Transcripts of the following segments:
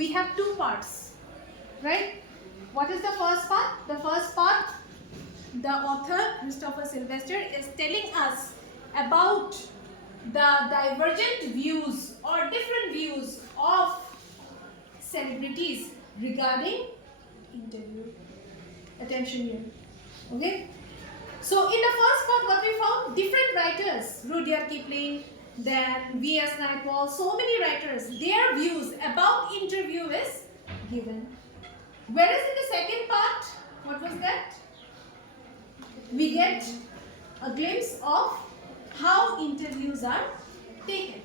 we have two parts, right? What is the first part? The first part, the author Christopher Sylvester is telling us about the divergent views or different views of celebrities regarding interview. Attention here. Okay. So in the first part, what we found, different writers, Rudyard Kipling, then V.S. Naipaul, so many writers, their views about interview is given. Whereas in the second part, what was that? We get a glimpse of how interviews are taken.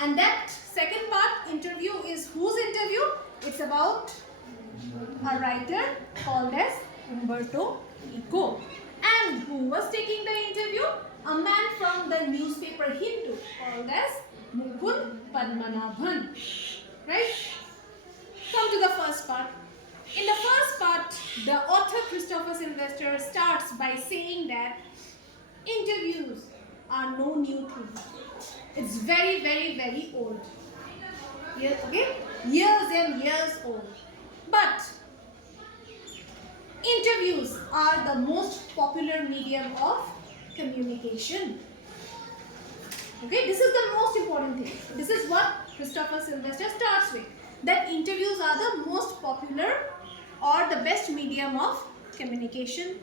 And that second part, interview, is whose interview? It's about a writer called as Umberto Eco. And who was taking the interview? A man from the newspaper Hindu called as Mukund Padmanabhan. Right? Come to the first part. In the first part, the author Christopher Sylvester starts by saying that interviews are no new thing. It's very, very, very old. Yes, okay? Years and years old. But interviews are the most popular medium of communication. Okay, this is the most important thing. This is what Christopher Sylvester starts with. That interviews are the most popular or the best medium of communication.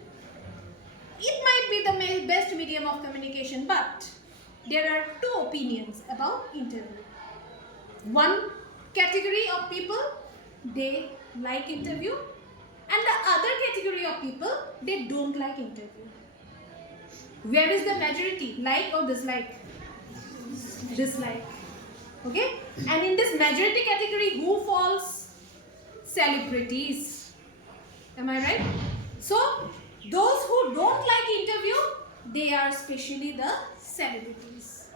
It might be the best medium of communication, but there are two opinions about interview. One category of people, they like interview, and the other category of people, they don't like interview. Where is the majority? Like or dislike? Dislike. Okay? And in this majority category, who falls? Celebrities. Am I right? So, those who don't like interview, they are especially the celebrities.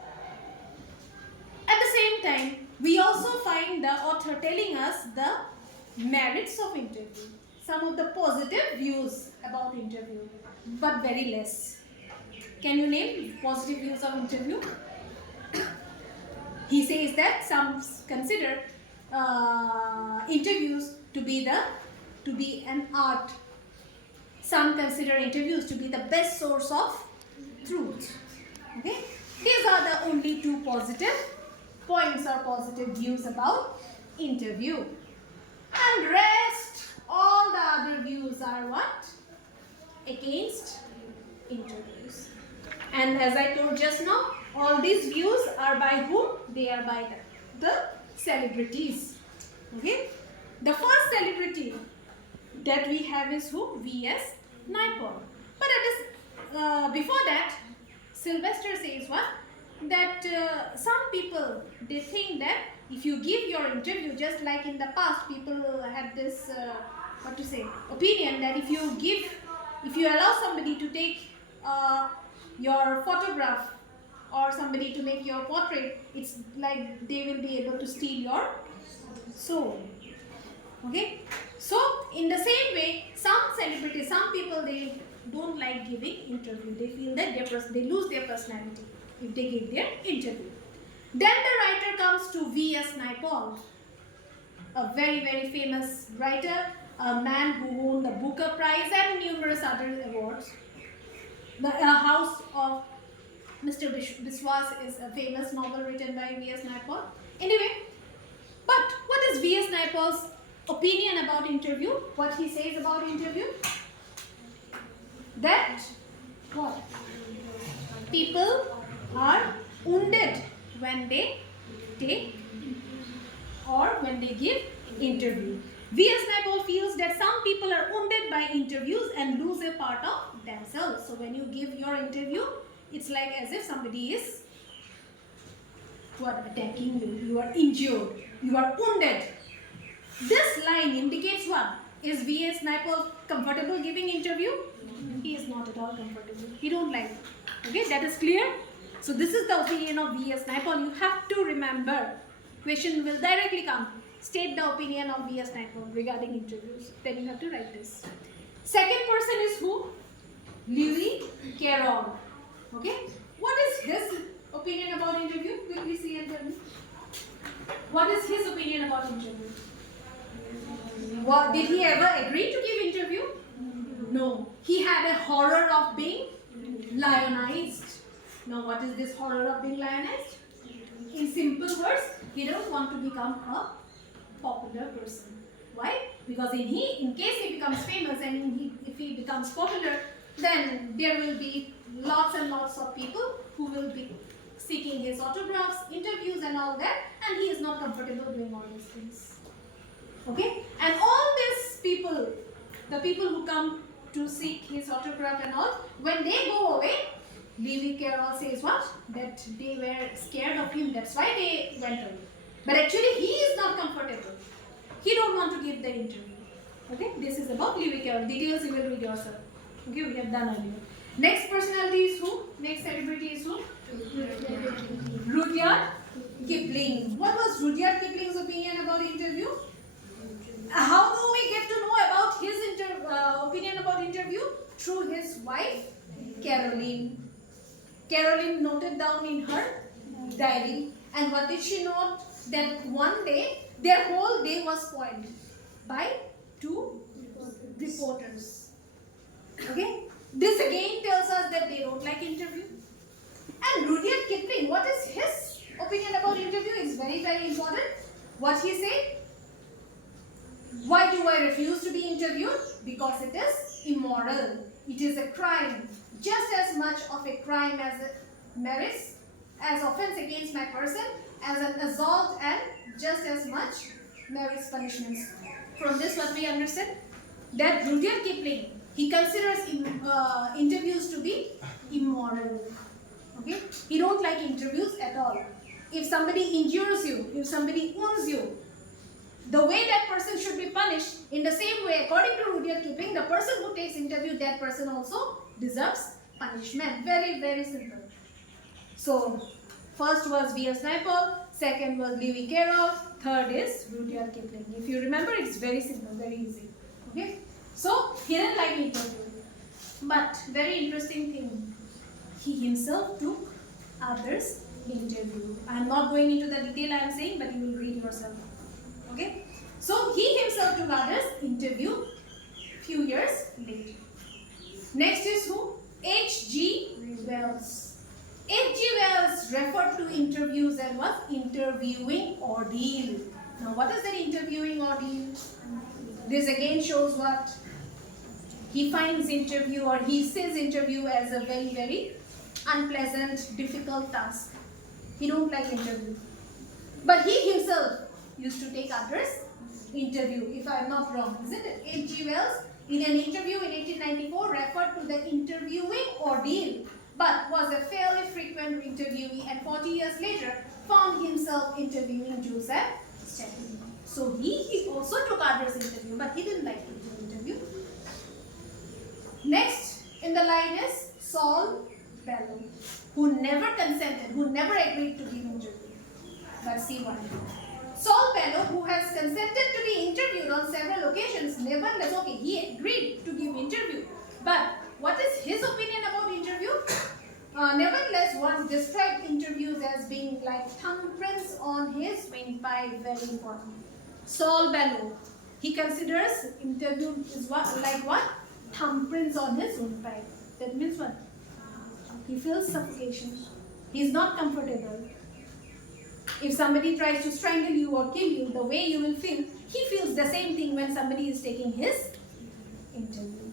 At the same time, we also find the author telling us the merits of interview. Some of the positive views about interview, but very less. Can you name positive views of interview? He says that some consider interviews to be an art. Some consider interviews to be the best source of truth. Okay? These are the only two positive points or positive views about interview. And rest, all the other views are what? Against interviews. And as I told just now, all these views are by whom? They are by the celebrities. Okay? The first celebrity that we have is who? V.S. Naipaul. But before that, Sylvester says what? That some people, they think that if you give your interview, just like in the past, people had this, opinion that if you allow somebody to take your photograph or somebody to make your portrait, it's like they will be able to steal your soul. Okay? So, in the same way, some celebrities, some people, they don't like giving interview. They feel that they lose their personality if they give their interview. Then the writer comes to V.S. Naipaul, a very, very famous writer, a man who won the Booker Prize and numerous other awards. The House of Mr. Biswas is a famous novel written by V.S. Naipaul. Anyway, but what is V.S. Naipaul's opinion about interview? What he says about interview? That what? People are wounded when they take or when they give interview. V.S. Naipaul feels that some people are wounded by interviews and lose a part of themselves. So when you give your interview, it's like as if somebody is attacking you. You are injured. You are wounded. This line indicates what? Is V.S. Naipaul comfortable giving interview? He is not at all comfortable. He don't like it. Okay, that is clear? So this is the opinion of V.S. Naipaul. You have to remember. Question will directly come. State the opinion of V.S. Naipaul regarding interviews. Then you have to write this. Second person is who? Lewis Carroll. Okay. What is his opinion about interview? Quickly see and tell me. What is his opinion about interview? What, did he ever agree to give interview? No. He had a horror of being lionized. Now what is this horror of being lionized? In simple words, he don't want to become a popular person. Why? Because in case he becomes famous and if he becomes popular, then there will be lots and lots of people who will be seeking his autographs, interviews and all that, and he is not comfortable doing all these things. Okay? And all these people, the people who come to seek his autograph and all, when they go away, Lewis Carroll says what? That they were scared of him, that's why they went away. But actually he is not comfortable. He don't want to give the interview. Okay? This is about Lewis Carroll. Details you will read yourself. Okay? We have done earlier. Next personality is who? Next celebrity is who? Rudyard Kipling. What was Rudyard Kipling's opinion about the interview? How do we get to know about his opinion about interview? Through his wife, Caroline. Caroline noted down in her diary. And what did she note? That one day, their whole day was spoiled by two reporters. Okay? This again tells us that they don't like interview. And Rudyard Kipling, what is his opinion about interview is very, very important. What he said? Why do I refuse to be interviewed? Because it is immoral. It is a crime. Just as much of a crime as it merits, as offense against my person, as an assault, and just as much merits punishments. From this what we understand? That Rudyard Kipling, he considers interviews to be immoral. Okay? He don't like interviews at all. If somebody injures you, if somebody wounds you, the way that person should be punished, in the same way, according to Rudyard Kipling, the person who takes interview, that person also deserves punishment. Very, very simple. So, first was V.S. Naipaul, second was Lewis Carroll, third is Rudyard Kipling. If you remember, it's very simple, very easy. Okay? So, he didn't like interview. But, very interesting thing, he himself took others' interview. I am not going into the detail I am saying, but you will read yourself. Okay? So, he himself took others' interview few years later. Next is who? H.G. Wells. H.G. Wells referred to interviews as was interviewing ordeal. Now, what is an interviewing ordeal? This again shows what? He finds interview, or he sees interview as a very, very unpleasant, difficult task. He don't like interview. But he himself used to take others' interview, if I am not wrong, isn't it? H.G. Wells, in an interview in 1894, referred to the interviewing ordeal, but was a fairly frequent interviewee, and 40 years later found himself interviewing Joseph Stalin. So he also took others' interview, but he didn't like the interview. Next in the line is Saul Bellow, who never consented, who never agreed to give interview. Let's see why. Saul Bellow, who has consented to be interviewed on several occasions, nevertheless, okay, he agreed to give interview. But what is his opinion about interview? Nevertheless, one described interviews as being like thumbprints on his windpipe, very important. Saul Bellow, he considers interview is like what? Thumbprints on his windpipe. That means what? He feels suffocation. He is not comfortable. If somebody tries to strangle you or kill you, the way you will feel, he feels the same thing when somebody is taking his interview.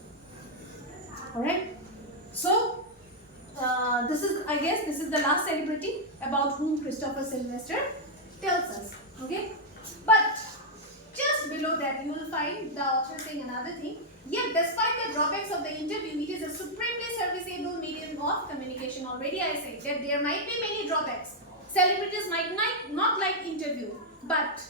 Alright? So, I guess this is the last celebrity about whom Christopher Sylvester tells us. Okay? But, just below that you will find the author saying another thing. Yet, despite the drawbacks of the interview, it is a supremely serviceable medium of communication. Already I said that there might be many drawbacks. Celebrities might not like interview, but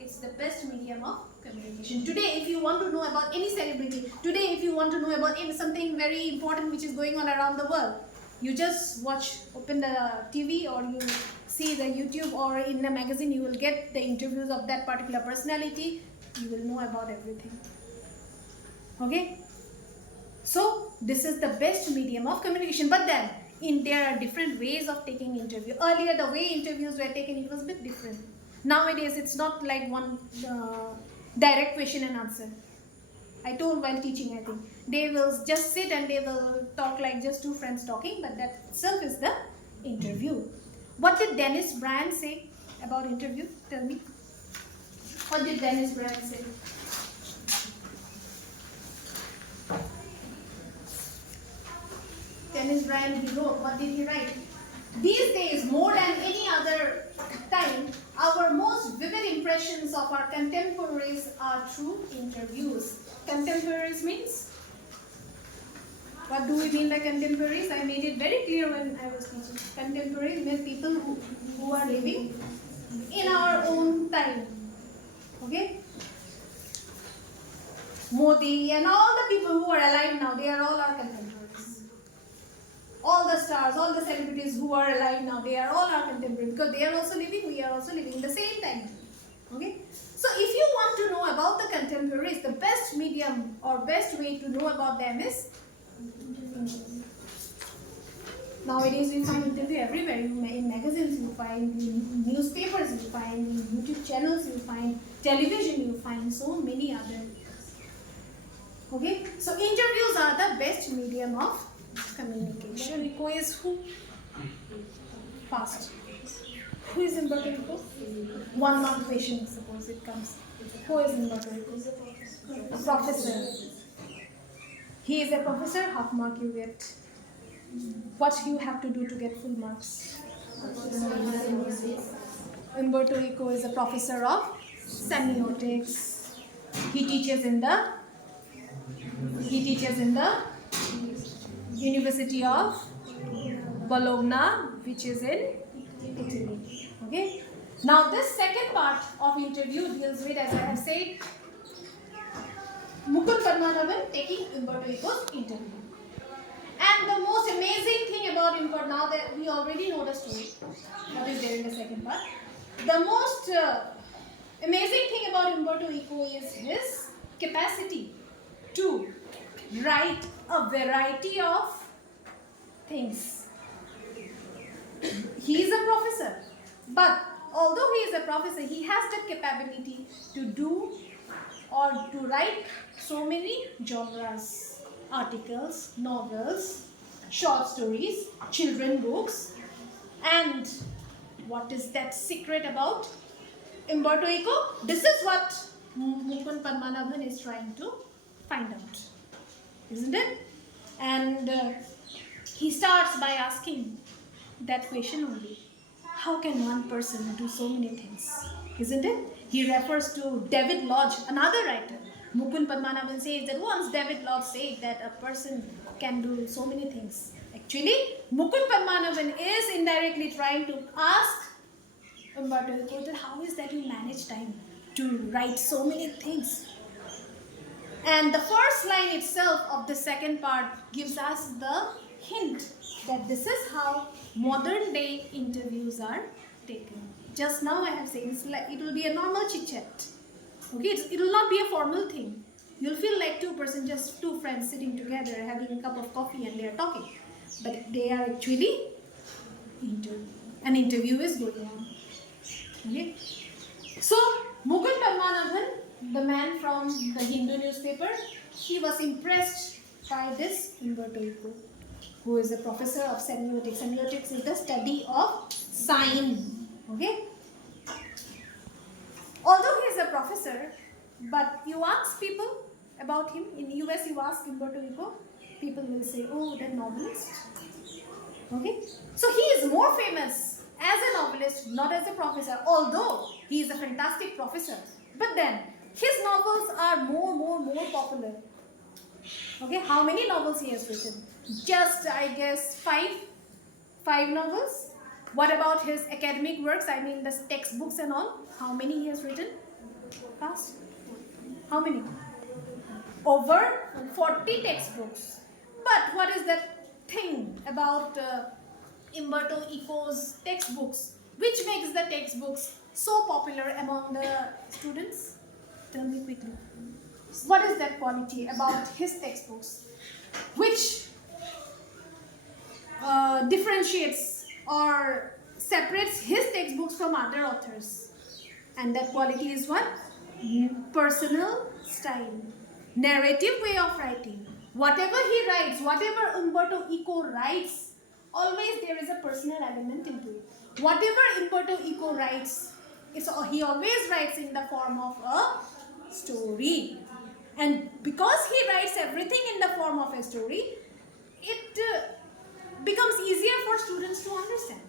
it's the best medium of communication. Today, if you want to know about any celebrity, today if you want to know about something very important which is going on around the world, you just open the TV, or you see the YouTube, or in the magazine, you will get the interviews of that particular personality. You will know about everything. Okay? So, this is the best medium of communication. But then, there are different ways of taking interview. Earlier, the way interviews were taken, it was a bit different. Nowadays, it's not like one direct question and answer. I told while teaching, I think. They will just sit and they will talk like just two friends talking, but that itself is the interview. What did Dennis Bryan say about interview? Tell me. What did Dennis Bryan say? Dennis Bryan, he wrote, what did he write? These days, more than any other time, our most vivid impressions of our contemporaries are through interviews. Contemporaries means? What do we mean by contemporaries? I made it very clear when I was teaching. Contemporaries mean people who are living in our own time. Okay? Modi and all the people who are alive now, they are all our contemporaries. All the stars, all the celebrities who are alive now, they are all our contemporaries because they are also living, we are also living in the same time. Okay? So if you want to know about the contemporaries, the best medium or best way to know about them is nowadays you find interview everywhere. In magazines you find, in newspapers you find, in YouTube channels you find, television you find, so many other. Okay? So interviews are the best medium of communication. Eco is who? Fast. Who is Umberto Eco? 1 mark question, suppose it comes. Who is Umberto Eco? A professor. He is a professor, half mark you get. What you have to do to get full marks? Umberto Eco is a professor of semiotics. He teaches in the University of Bologna, which is in Italy. Okay. Now this second part of interview deals with, as I have said, Mukund Padmanabhan taking Umberto Eco's interview. And the most amazing thing about Umberto, now that we already know the story, what is there in the second part, the most amazing thing about Umberto Eco is his capacity to write a variety of things. He is a professor, but although he is a professor, he has the capability to do or to write so many genres, articles, novels, short stories, children books. And what is that secret about Umberto Eco? This is what Mukund Padmanabhan is trying to find out, isn't it? And he starts by asking that question only. How can one person do so many things? Isn't it? He refers to David Lodge, another writer. Mukund Padmanabhan says that once David Lodge said that a person can do so many things. Actually, Mukund Padmanabhan is indirectly trying to ask Umberto Eco that how is that you manage time to write so many things? And the first line itself of the second part gives us the hint that this is how modern day interviews are taken. Just now I have said it will be a normal chit chat. Okay, it will not be a formal thing. You'll feel like just two friends sitting together having a cup of coffee and they are talking. But they are actually an interview is going on. Okay. So Mukund Padmanabhan, the man from the Hindu newspaper, he was impressed by this Umberto Eco, who is a professor of semiotics. Semiotics is the study of sign. Okay. Although he is a professor, but you ask people about him, in the US you ask Umberto Eco, people will say, oh, the novelist. Okay. So he is more famous as a novelist, not as a professor, although he is a fantastic professor. But then, his novels are more popular. Okay, how many novels he has written? Just, I guess, five novels. What about his academic works? I mean, the textbooks and all. How many he has written? Past? How many? Over 40 textbooks. But what is that thing about Umberto Eco's textbooks? Which makes the textbooks so popular among the students? Tell me quickly. What is that quality about his textbooks which differentiates or separates his textbooks from other authors? And that quality is what? personal style, narrative way of writing. Whatever he writes, whatever Umberto Eco writes, always there is a personal element into it. Whatever Umberto Eco writes, he always writes in the form of a story. And because he writes everything in the form of a story, it becomes easier for students to understand.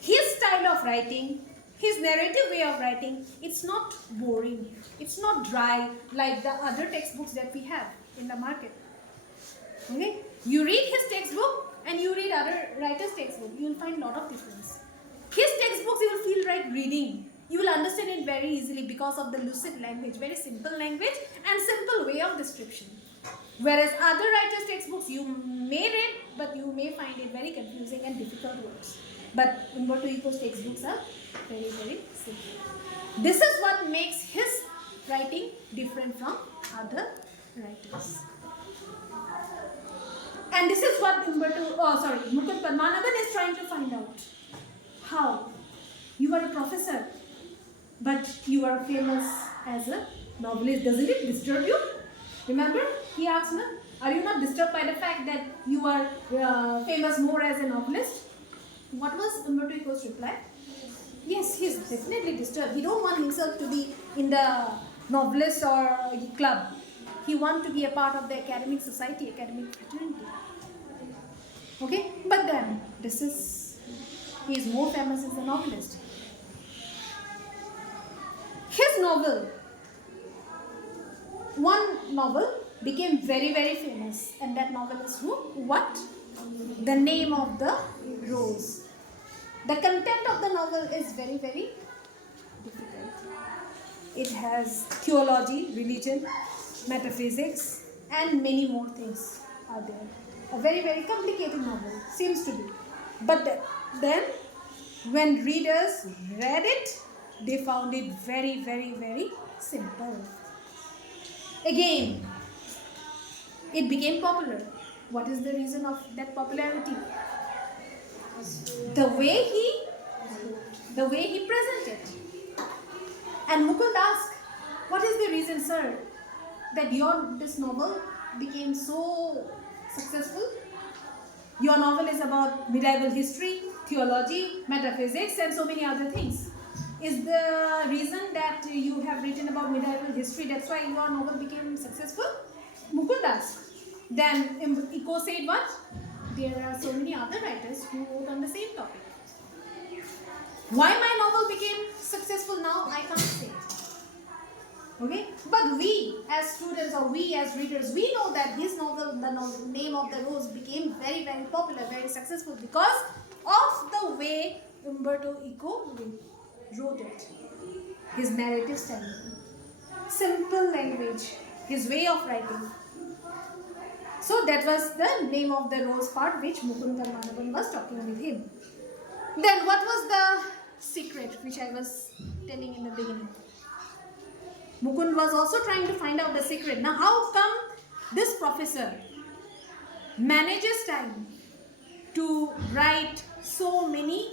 His style of writing, his narrative way of writing, it's not boring, it's not dry like the other textbooks that we have in the market. Okay? You read his textbook and you read other writers' textbook, you will find a lot of difference. His textbooks you will feel like reading. You will understand it very easily because of the lucid language, very simple language and simple way of description. Whereas other writers' textbooks you may read, but you may find it very confusing and difficult words. But Umberto Eco's textbooks are very, very simple. This is what makes his writing different from other writers. And this is what Mukund Padmanabhan is trying to find out. How? You are a professor, but you are famous as a novelist. Doesn't it disturb you? Remember, he asked me, are you not disturbed by the fact that you are famous more as a novelist? What was Umberto Eco's reply? Yes, he is definitely disturbed. He don't want himself to be in the novelist or club. He wants to be a part of the academic society, academic fraternity. Okay, but then he is more famous as a novelist. His novel, one novel became very, very famous, and that novel is what? The Name of the Rose. The content of the novel is very, very difficult. It has theology, religion, metaphysics, and many more things are there. A very, very complicated novel, seems to be. But then, when readers read it, they found it very, very, very simple. Again, it became popular. What is the reason of that popularity? The way he presented. And Mukund asked, what is the reason, sir, that this novel became so successful? Your novel is about medieval history, theology, metaphysics, and so many other things. Is the reason that you have written about medieval history, that's why your novel became successful? Mukund asked. Then Eco said what? There are so many other writers who wrote on the same topic. Why my novel became successful now, I can't say. Okay? But we as students or we as readers, we know that his novel, the Name of the Rose, became very, very popular, very successful because of the way Umberto Eco wrote it. His narrative style. Simple language. His way of writing. So that was the Name of the Rose part which Mukund Padmanabhan was talking with him. Then what was the secret which I was telling in the beginning? Mukund was also trying to find out the secret. Now how come this professor manages time to write so many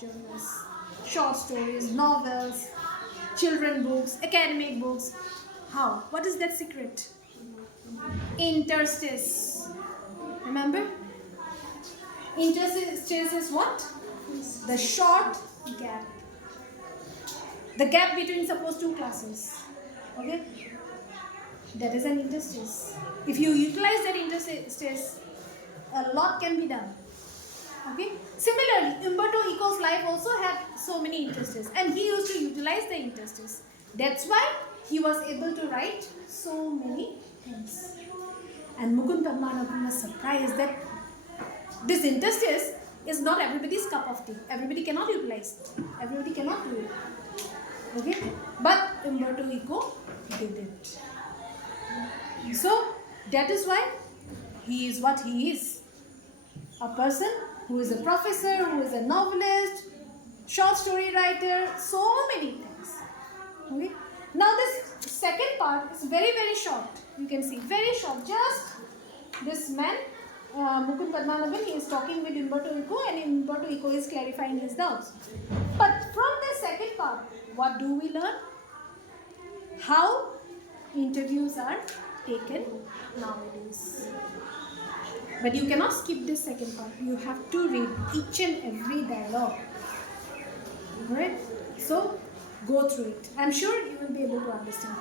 journals, short stories, novels, children books, academic books? How? What is that secret? Interstice. Remember? Interstice is what? The short gap. The gap between suppose two classes. Okay? That is an interstice. If you utilize that interstice, a lot can be done. Okay? Similarly, Umberto Eco's life also had so many interstices, and he used to utilize the interstice. That's why he was able to write so many things. And Mukund Padmanabhan was surprised that this interstice is not everybody's cup of tea. Everybody cannot utilize it. Everybody cannot do it. Okay? But Umberto Eco did it. So, that is why he is what he is. A person who is a professor, who is a novelist, short story writer, so many things. Okay? Now this second part is very, very short. You can see, very short. Just this man, Mukund Padmanabhan, he is talking with Umberto Eco, and Umberto Eco is clarifying his doubts. But from the second part, what do we learn? how interviews are taken nowadays. But you cannot skip this second part. You have to read each and every dialogue. Alright? So go through it. I'm sure you will be able to understand.